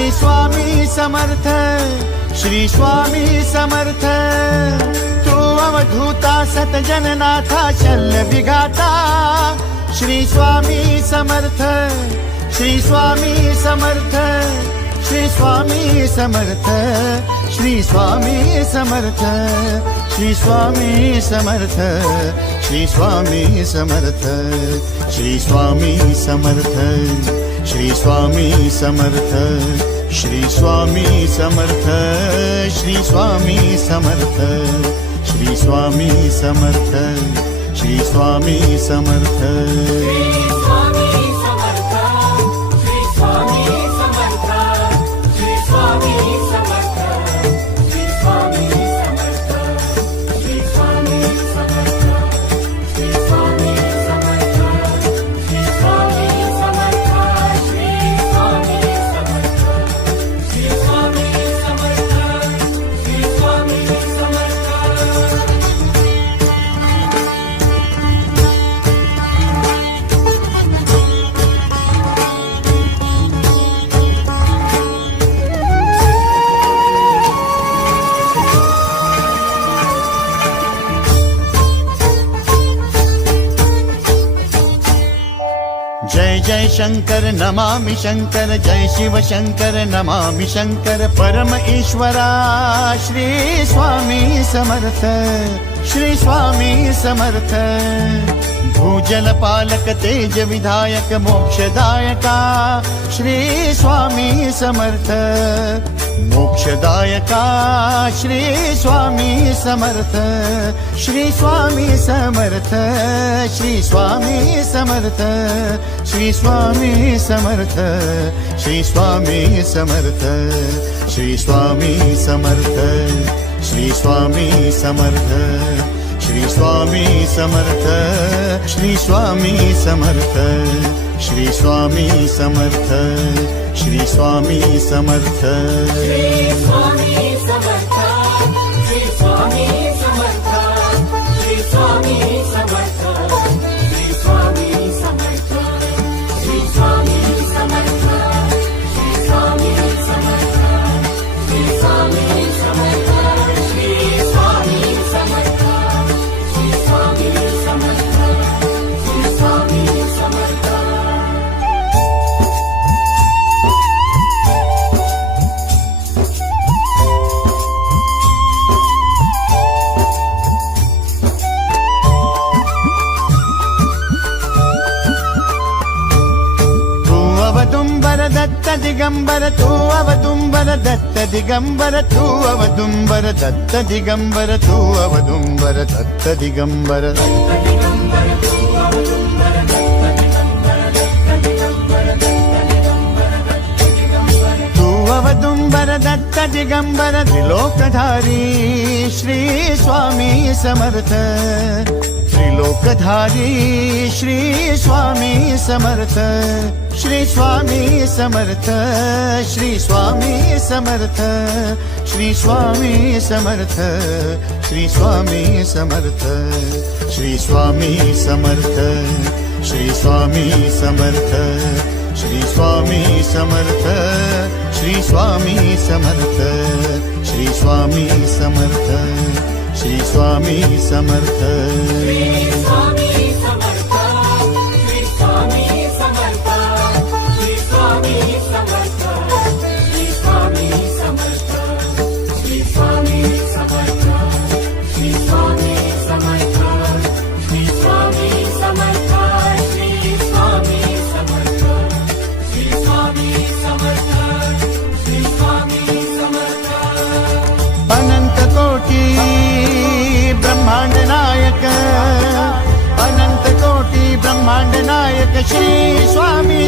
श्री स्वामी समर्थ, श्री स्वामी समर्थ। तू अवधूता सतजननाथा शल्य विघाता, श्री स्वामी समर्थ, श्री स्वामी समर्थ, श्री स्वामी समर्थ, श्री स्वामी समर्थ, श्री स्वामी समर्थ, श्री स्वामी समर्थ, श्री स्वामी समर्थ, श्री स्वामी समर्थ, श्री स्वामी समर्थ, श्री स्वामी समर्थ, श्री स्वामी समर्थ, श्री स्वामी समर्थ। जय जय शंकर नमामि शंकर, जय शिव शंकर नमामि शंकर। परम ईश्वरा श्री स्वामी समर्थ, श्री स्वामी समर्थ। भूजल पालक तेज विधायक मोक्षदायका, श्री स्वामी समर्थ। मोक्षदायका श्री स्वामी समर्थ, श्री स्वामी समर्थ, श्री स्वामी समर्थ, श्री स्वामी समर्थ, श्री स्वामी समर्थ, श्री स्वामी समर्थ, श्री स्वामी समर्थ, श्री स्वामी समर्थ, श्री स्वामी समर्थ, श्री स्वामी समर्थ, श्री स्वामी समर्थ। श्री स्वामी समर्थ, श्री स्वामी समर्थ, श्री स्वामी समर्थ, श्री स्वामी समर्थ, श्री स्वामी समर्थ, श्री स्वामी समर्थ, श्री स्वामी समर्थ, श्री स्वामी समर्थ, श्री स्वामी समर्थ, श्री स्वामी समर्थ। अवदुंबर दत्त दिगंबर, तू अवदुंबर दत्त दिगंबर, तू अवदुंबर दत्त दिगंबर, तू अवदुंबर दत्त दिगंबर। तू अवदुंबर दत्त दिगंबर, त्रिलोकधारी श्री स्वामी समर्थ। त्रिलोकधारी श्री स्वामी समर्थ, श्री स्वामी समर्थ, श्री स्वामी समर्थ, श्री स्वामी समर्थ, श्री स्वामी समर्थ, श्री स्वामी समर्थ, श्री स्वामी समर्थ, श्री स्वामी समर्थ, श्री स्वामी समर्थ, श्री स्वामी समर्थ, श्री स्वामी समर्थ। श्री स्वामी समर्थ, श्री स्वामी समर्थ, श्री स्वामी समर्थ, श्री स्वामी समर्थ, श्री स्वामी समर्थ, श्री स्वामी समर्थ, श्री स्वामी समर्थ, श्री स्वामी समर्थ, श्री स्वामी समर्थ, श्री स्वामी समर्थ। अनंत कोटी ब्रह्मांड नायक, अनंत कोटी ब्रह्मांड नायक श्री स्वामी